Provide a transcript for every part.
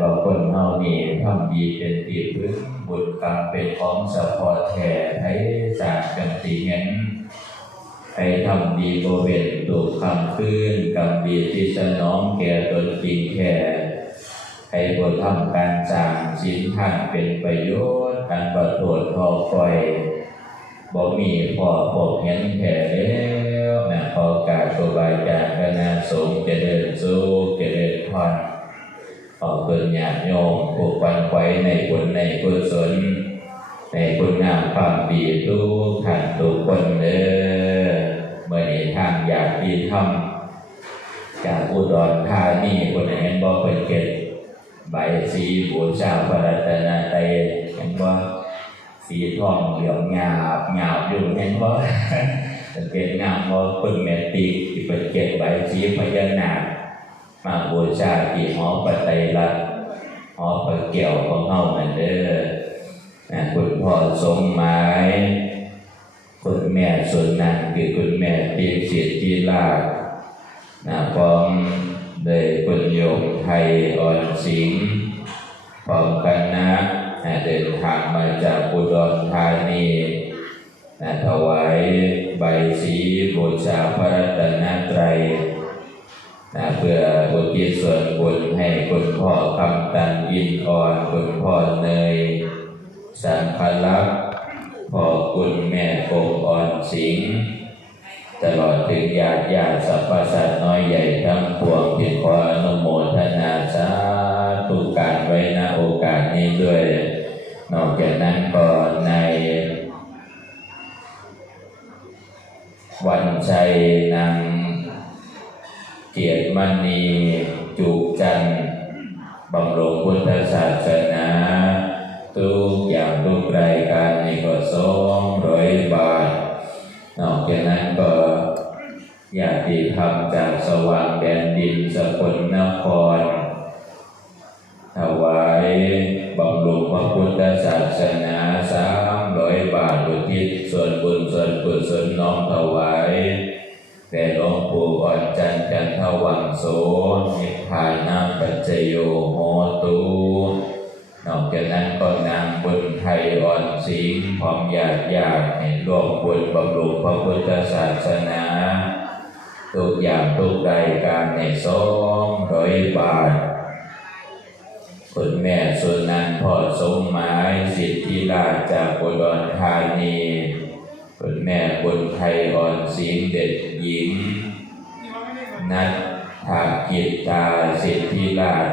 บางคนเฮานี่ทำดีเป็นตีพื้นบุญกรรมเป็นของสะพอแท้ให้จากกันตีเห็นให้ทำดีบเวนตุกคำคืนกรรมดีที่สนองแก่ตนจริงแค่ให้บททำการจางสินทานเป็นประโยชน์การประโทษพอคอยบ่มีพอพบเห็นแค่แล้วนะพอกาครูบาอาจารย์คณะสงฆ์เจริญสุขเจริญพร ขอเกิดญาติโยมผู้ปันไว้ในบุญในกุศลในคุณงามความดีทุกท่านทุกคนเด้อเมื่อนี้ทางอยากดีทำจากอุดรธานีคนไหนเห็นบ่เป็นเกตใบสีบูชาพระรัตนตรัยเห็นบ่สีทองเหลืองงาบงาบอยู่เห็นบ่สังเกตงามบ่เพิ่นแมติที่เป็นเก็บใบสีพญานาค มาบูชาที่หอปไตรลักษณ์หอพระเกี่ยวของเฮานั่นเด้อนะคุณพ่อสมหมายคุณแม่สุนันคือคุณแม่ปีสิทธิราชนะพร้อมเลยคุณโยมไทยอ่อนสิงพร้อมกันนะเดินทางมาจากอุดรธานีถวายใบสีบูชาพระรัตนตรัย นะเพื่อบุญทิศส่วนบุญให้คุณพ่อคำตันอินอ่อนคุณพ่อเนยสังคลักษ์พ่อคุณแม่กงอ่อนสิงตลอดถึงญาติญาติสรรพสัตว์น้อยใหญ่ทั้งปวงที่ขออนุโมทนาสาธุการไว้ณโอกาสนี้ด้วย นอกจากนั้นก็ใน วันชัยนาง เกียรติมณีจูกจันบำรุงพุทธศาสนาทุกอย่างทุกรายการนี่ก็สองร้อยบาท นอกจากนั้นก็ญาติธรรมจากสว่างแดนดินสกลนครถวายบำรุงพระพุทธศาสนาสามร้อยบาทอุทิศส่วนบุญส่วนกุศลน้อมถวาย แด่หลวงปู่อ่อนจันจันทวังโสนิพพานาปัจจโยโหตุนอกจากนั้นก็นางบุญไทยอ่อนสิงห์พร้อมญาติญาติให้ร่วมบุญบำรุงพระพุทธศาสนาทุกอย่างทุกรายการในสองร้อยบาทคุณแม่สุนันท์พ่อสมหมายสิทธิราชจากอุดรธานี คุณแม่บุญไทยอ่อนสิงเด็ดหญิง นัทภากิจตาสิทธิราช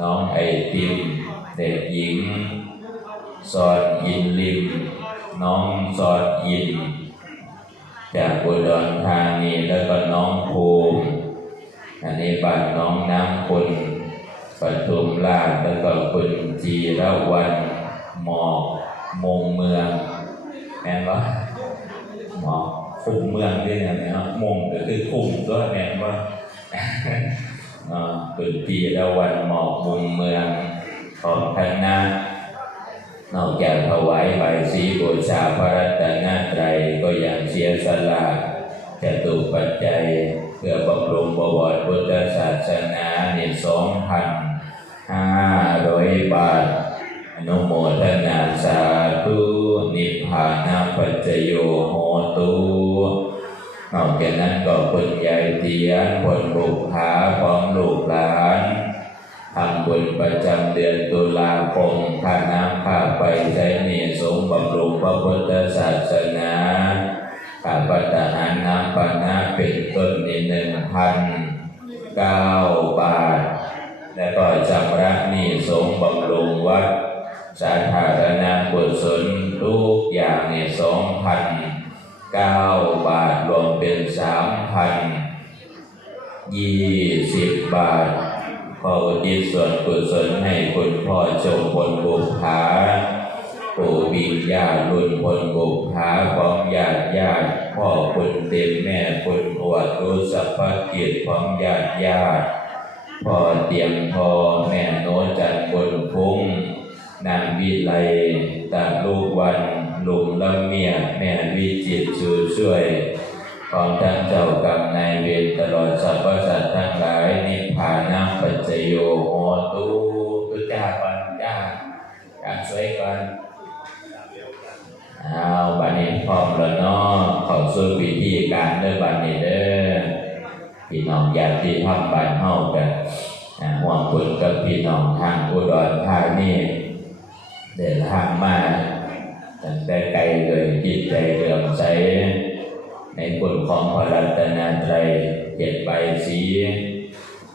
น้องไอติม เด็กหญิง สอดยินลิม น้องสอดยิน จากอุดรธานีแล้วก็น้องภูมิอันนี้บ้านน้องน้ำคุณปทุมราชแล้วก็คุณจีระวันหมอกมงเมืองแม่นว่า หมอกคุมเมืองด้วยนะเนี่ยมงก็คือคุมตัวแม่ว่าอ่าคุณจีรวันหมอกมงเมืองของคณะนอกจากถวายใบสีบูชาพระรัตนตรัยก็ยังเสียสละจะตุปัจจัยเพื่อบำรุงบวรพุทธศาสนาในสองพันห้าร้อยบาท นุโมทนาสาธุนิพพานาปัจจโยโหตุนอกจากนั้นก็คุณยาเตียนคนบุกหาพร้อมลูกหลานทำบุญประจำเดือนตุลาคมค่าน้ำค่าไฟใช้หนี่สงบำรุงพระพุทธศาสนาค่าปัตหารน้ำปานะเป็นต้นในหนึ่งพันเก้าบาท และก็ชำระหนี้สงบำรุงวัด สาธารณกุศลทุกอย่างในสองพันเก้าบาทรวมเป็นสามพันยี่สิบบาทขออุทิศส่วนกุศลให้คุณพ่อจงพลบุภาปู่บิญญาลุนพลบุภาพร้อมญาติญาติพ่อคุณเต็มแม่คุณอวดรู้สัพพกิจพร้อมญาติญาติพ่อเตียมพ่อแม่โนจันทร์บนพุง นางวิไลตาลูกวัน หลุงละเมียแม่วิจิตชูช่วยพร้อมทั้งเจ้ากรรมนายเวรตลอดสรรพสัตว์ทั้งหลายนิพพานาปัจจโยโหตุเอพุจ้าก่อนจ้าการสวยก่อนเอาบัดนี้พร้อมแล้วเนาะเข้าสู่พิธีการเด้อบัดนี้เด้อพี่น้องญาติธรรมบ้านเฮากันห่วงบุญกับพี่น้องทางอุดรธานี เดินทางมาตั้งแต่ไกลเลยจิตใจเลื่อมใสในคุณของพระรัตนตรัยเจ็ดใบสี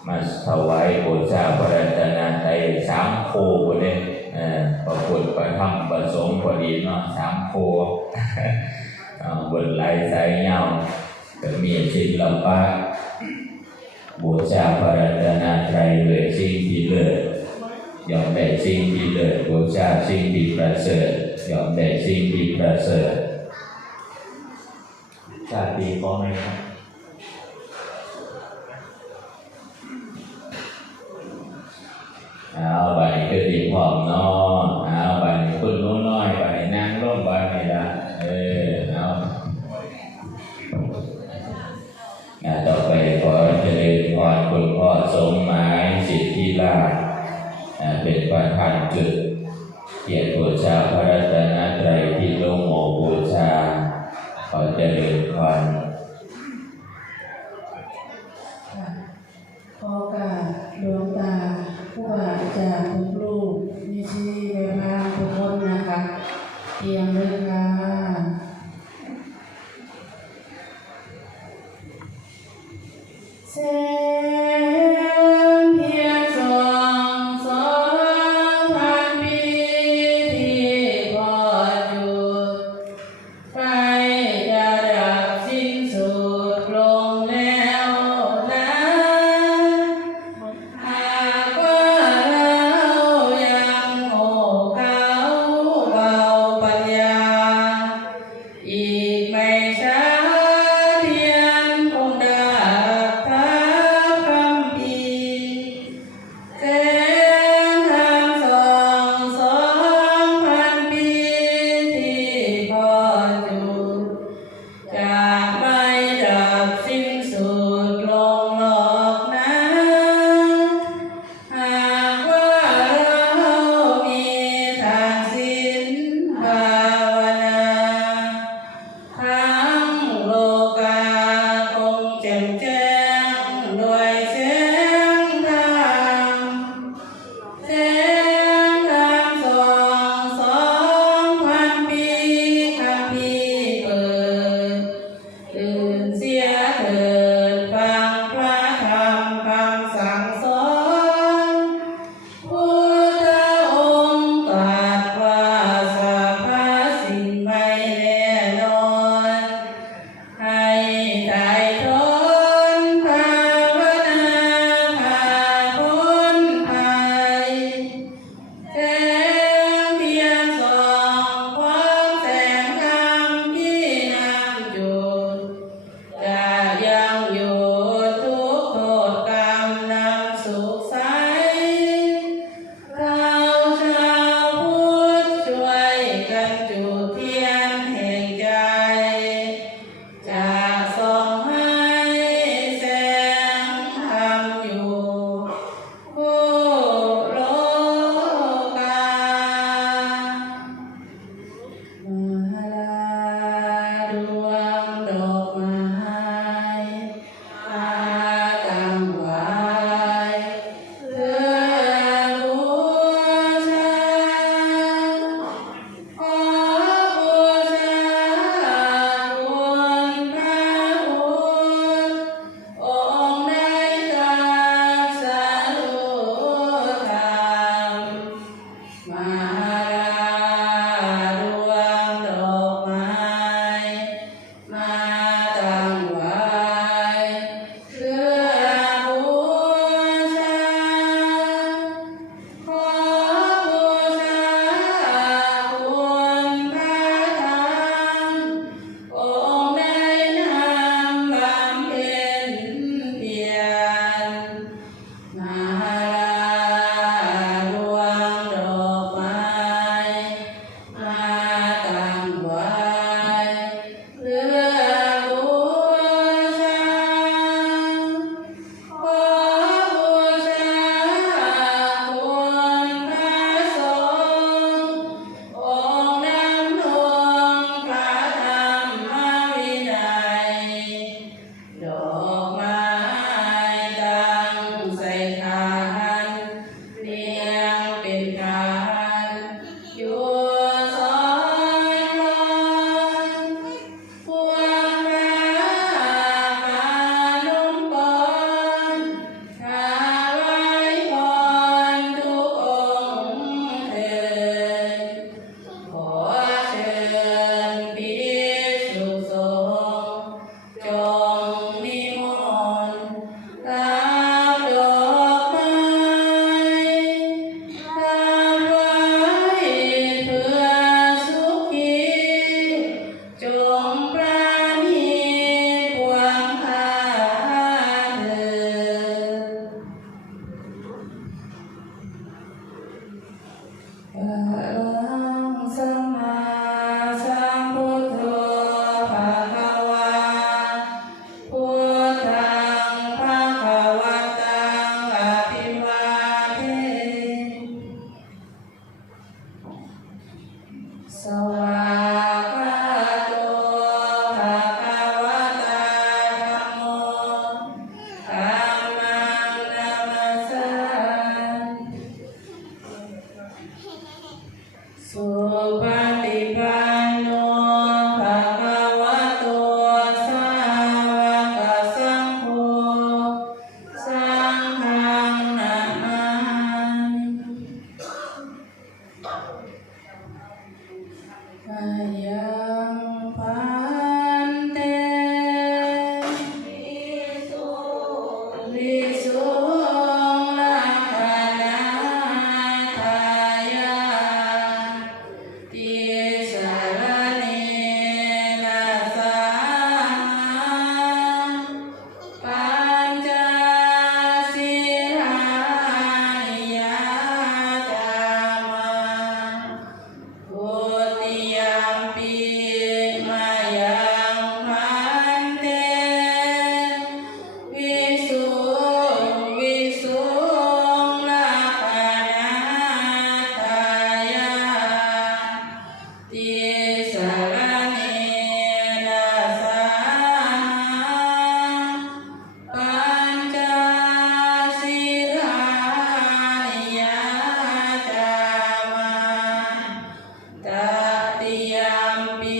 มาถวายบูชาพระรัตนตรัยสามโคเลยเอ่อประพุทธประธรรมประสงค์พอดีเนาะสามโคบนไหลสายเงาก็มีศิลปะบูชาพระรัตนตรัยเลยสิ่งที่เลิศ ยอมได้สิ่งที่เลิศบูชาสิ่งที่ประเสริฐยอมได้สิ่งที่ประเสริฐชาติพอไหมครับเอาใบก็ดีพร้อมเนอเอาใบคุณนู้นน้อยใบนั่งร่มใบไม่ละเออเอาต่อไปขอเจริญพรคุณพ่อสมหมายสิทธิราช เป็นประธานจุดเกียรติบูชาพระรัตนตรัยที่ลงโมบูชาขอเจริญพรขอกาบหลวงตาผู้ว่าอาจารย์ทุกลูกมีชีวิตพาทุกคนนะคะเตรียมเลยค่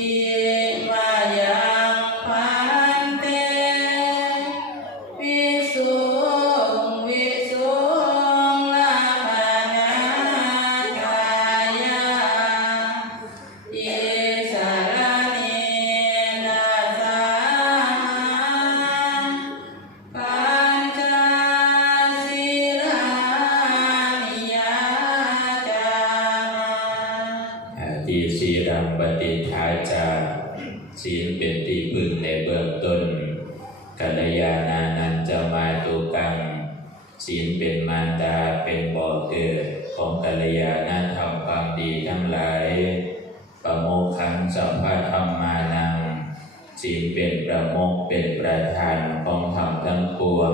ม มกเป็นประธานของธรรมทั้งปวง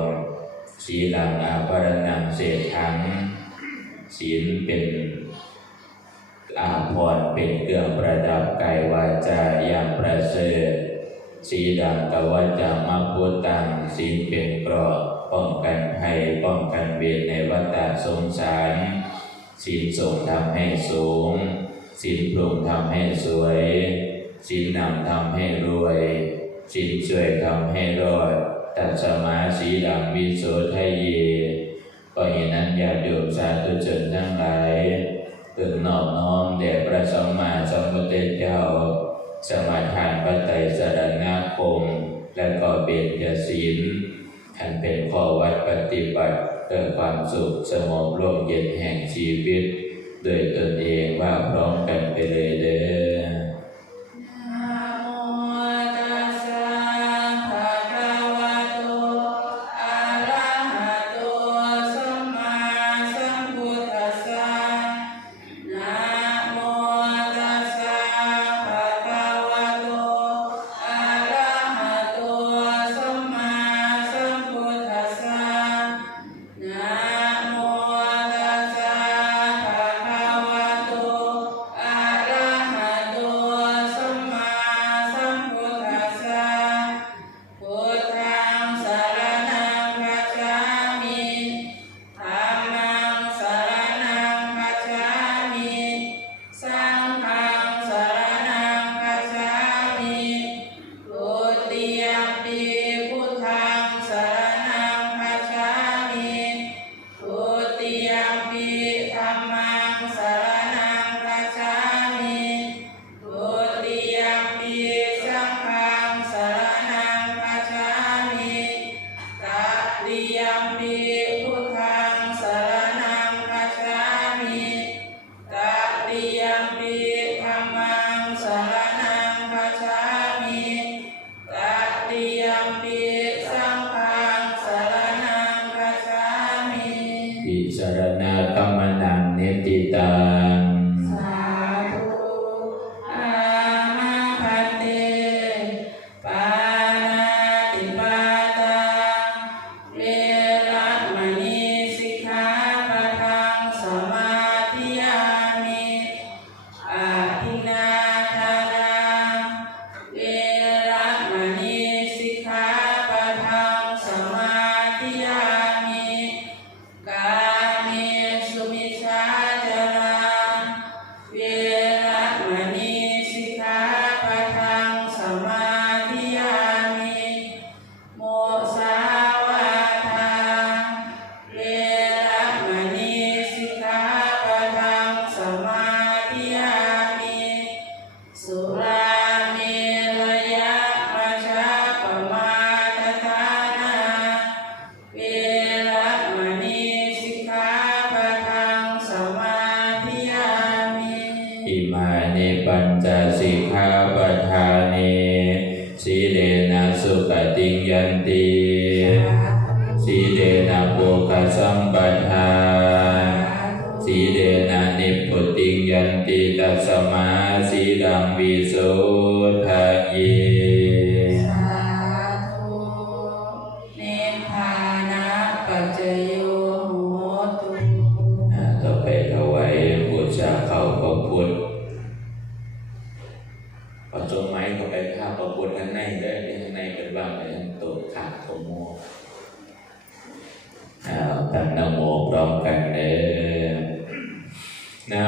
ศีลังอาภรณังเศษทังศีลเป็นอาภรณ์เป็นเครื่องประดับกายวาจาอย่างประเสริฐสีดังกวาจามาพุตังสีลเป็นกราะป้องกันภัยป้องกันเวรในวัฏสงสารศีลส่งทำให้สูงศีลปรุงทำให้สวยศีลนำทำให้รวย ศีลช่วยทำให้รอดตัดสมาสีดังวิโสทะเยก็เหตุนั้นญาติโยมสาธุชนทั้งหลายพึงนอบน้อมแด่พระสัมมาสัมพุทธเจ้า สมาทานพระไตรสรณคม และก็เบญจศีลอันเป็นข้อวัดปฏิบัติเกิดความสุขสงบร่มเย็นแห่งชีวิต โดยตนเองว่าพร้อมกันไปเลยเด้อ สัมปทาสีเดนะนิพุติยันติตัสมาสีดังวิโสทะเยเอาจดหมายเข้าไปภาพประกวดข้างในได้ข้งในเป็นบ้างเลยตัวขาดตัวมั ตั้งนโมพร้อมกันเลยนะ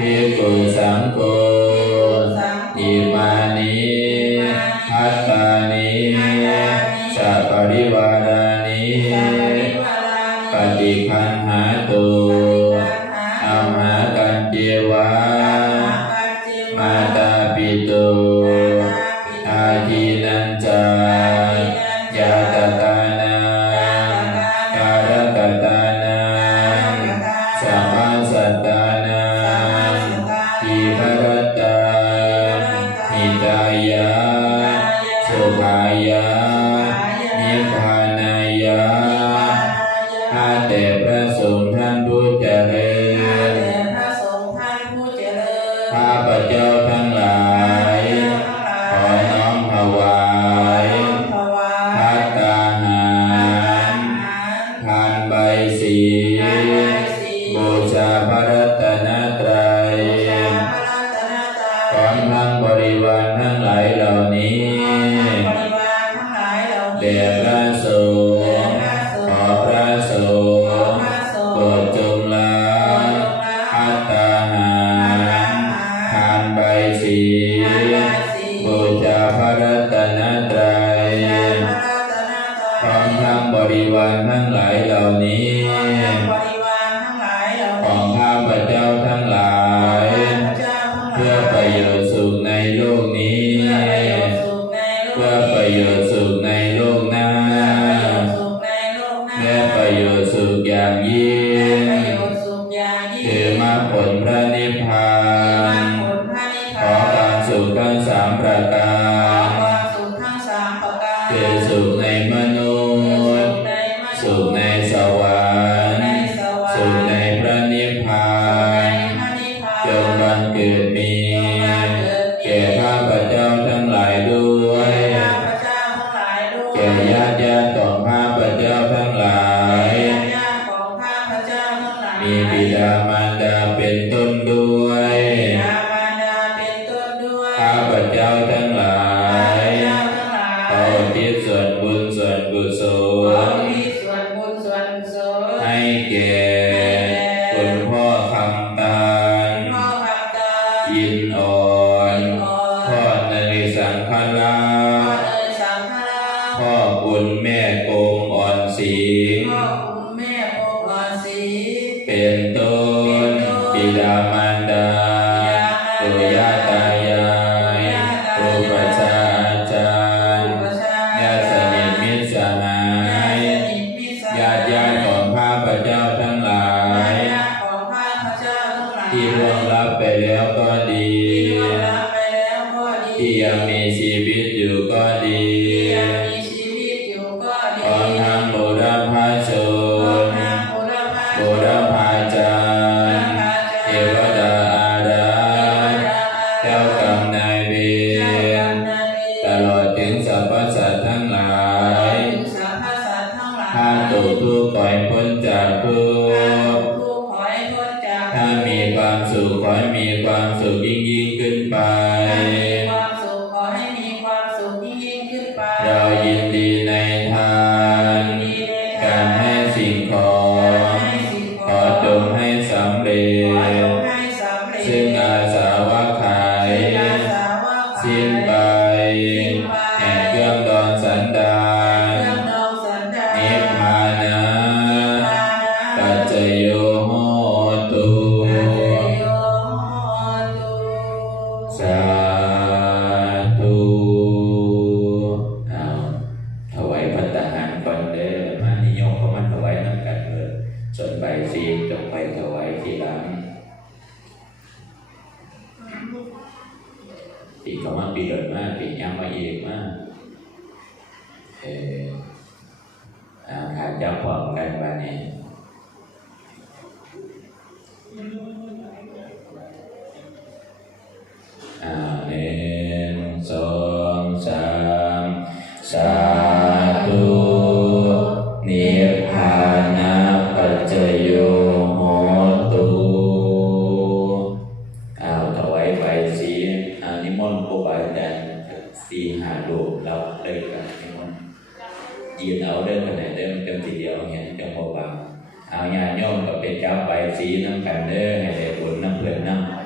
Amen. ทั้งหลาย by uh, มอนต์ครูบาอาจารย์สีหาดูเราเลยกันนิมนต์ยืนเอาเรื่องคนไหนเรื่องจำทีเดียวเห็นจำพอบางเอาญาโยมกับเป็นเจ้าไปสีน้ำกันเด้อให้ได้ผลน้ำเพื่อนน้ำ